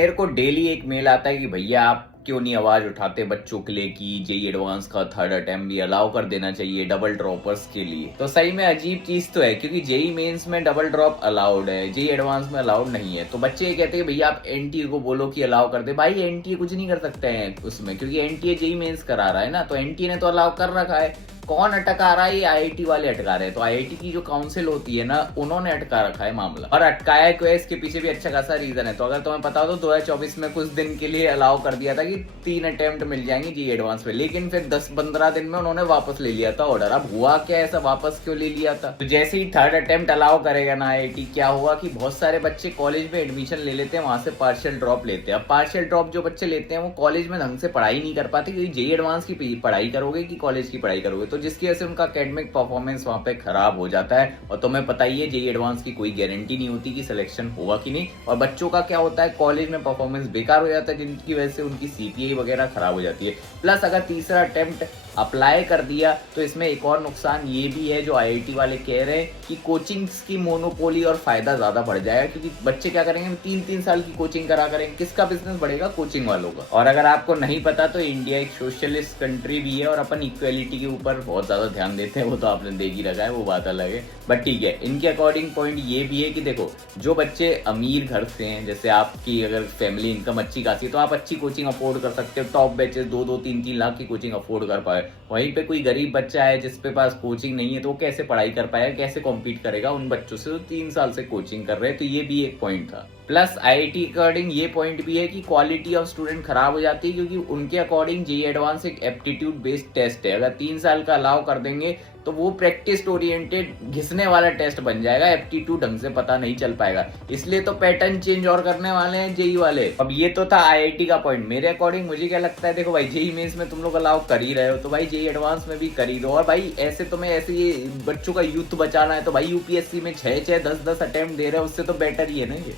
मेरे को डेली एक मेल आता है कि भैया आप क्यों नहीं आवाज उठाते बच्चों के लिए कि जेई एडवांस का थर्ड अटेम्प्ट भी अलाउ कर देना चाहिए डबल ड्रॉपर्स के लिए। तो सही में अजीब चीज तो है, क्योंकि जेई मेंस में डबल ड्रॉप अलाउड है, जेई एडवांस में अलाउड नहीं है। तो बच्चे ये कहते हैं भैया आप एनटीए को बोलो कि अलाउ कर दे। भाई एनटीए कुछ नहीं कर सकते हैं उसमें, क्योंकि एनटीए जेई मेंस करा रहा है ना, तो एनटीए ने तो अलाउ कर रखा है। कौन अटका रहा है? ये आईआईटी वाले अटका रहे हैं। तो आईआईटी की जो काउंसिल होती है ना, उन्होंने अटका रखा है मामला। और अटकाया क्यों है, इसके पीछे भी अच्छा खासा रीजन है। तो अगर तुम्हें पता हो तो 2024 में कुछ दिन के लिए अलाउ कर दिया था कि 3 अटेम्प्ट मिल जाएंगे जी एडवांस में, लेकिन फिर 10-15 दिन में उन्होंने वापस ले लिया था ऑर्डर। अब हुआ क्या, ऐसा वापस क्यों ले लिया था? तो जैसे ही थर्ड अटेम्प्ट अलाउ करेगा ना आईआईटी, क्या हुआ कि बहुत सारे बच्चे कॉलेज में एडमिशन ले लेते हैं, वहां से पार्शियल ड्रॉप लेते हैं। अब पार्शियल ड्रॉप जो बच्चे लेते हैं वो कॉलेज में ढंग से पढ़ाई नहीं कर पाते, क्योंकि जेई एडवांस की पढ़ाई करोगे कि कॉलेज की पढ़ाई करोगे, तो जिसकी वजह से उनका एकेडमिक परफॉर्मेंस वहां पे खराब हो जाता है। और तुम्हें पता ही है जेई एडवांस की कोई गारंटी नहीं होती कि सिलेक्शन होगा कि नहीं। और बच्चों का क्या होता है, कॉलेज में परफॉर्मेंस बेकार हो जाता है, जिनकी वजह से उनकी सीपीआई वगैरह खराब हो जाती है। प्लस अगर तीसरा अटेम्प्ट अप्लाई कर दिया तो इसमें एक और नुकसान ये भी है जो आईआईटी वाले कह रहे हैं कि कोचिंग्स की मोनोपोली और फायदा ज्यादा बढ़ जाएगा, क्योंकि बच्चे क्या करेंगे, 3-3 साल की कोचिंग करा करेंगे। किसका बिजनेस बढ़ेगा? कोचिंग वालों का। और अगर आपको नहीं पता तो इंडिया एक सोशलिस्ट कंट्री भी है और अपन इक्वेलिटी के ऊपर बहुत ज्यादा ध्यान देते हैं, वो तो आपने देख ही रखा है, वो बात अलग है। बट ठीक है, इनके अकॉर्डिंग पॉइंट ये भी है कि देखो, जो बच्चे अमीर घर से हैं, जैसे आपकी अगर फैमिली इनकम अच्छी खासी है तो आप अच्छी कोचिंग अफोर्ड कर सकते हो, टॉप बैचेस 2-2, 3-3 लाख की कोचिंग अफोर्ड कर पाए। वहीं पे कोई गरीब बच्चा है जिसपे पास कोचिंग नहीं है, तो वो कैसे पढ़ाई कर पाएगा, कैसे कॉम्पीट करेगा उन बच्चों से जो 3 साल से कोचिंग कर रहे हैं? तो ये भी एक पॉइंट था। प्लस आईआईटी अकॉर्डिंग ये पॉइंट भी है कि क्वालिटी ऑफ स्टूडेंट खराब हो जाती है, क्योंकि उनके अकॉर्डिंग जेई एडवांस एक एप्टीट्यूड बेस्ड टेस्ट है। अगर 3 साल का अलाउ कर देंगे तो वो प्रैक्टिस ओरिएंटेड घिसने वाला टेस्ट बन जाएगा, एप्टीट्यूड ढंग से पता नहीं चल पाएगा। इसलिए तो पैटर्न चेंज और करने वाले हैं जेई वाले। अब ये तो था आईआईटी का पॉइंट। मेरे अकॉर्डिंग मुझे क्या लगता है, देखो भाई, जेई मेंस में तुम लोग अलाउ कर ही रहे हो, तो भाई जेई एडवांस में भी कर ही दो। और भाई ऐसे तुम्हें ऐसे ये बच्चों का यूथ बचाना है तो भाई यूपीएससी में 6-6, 10-10 अटेम्प्ट दे रहे हो, उससे तो बेटर ही है ना ये।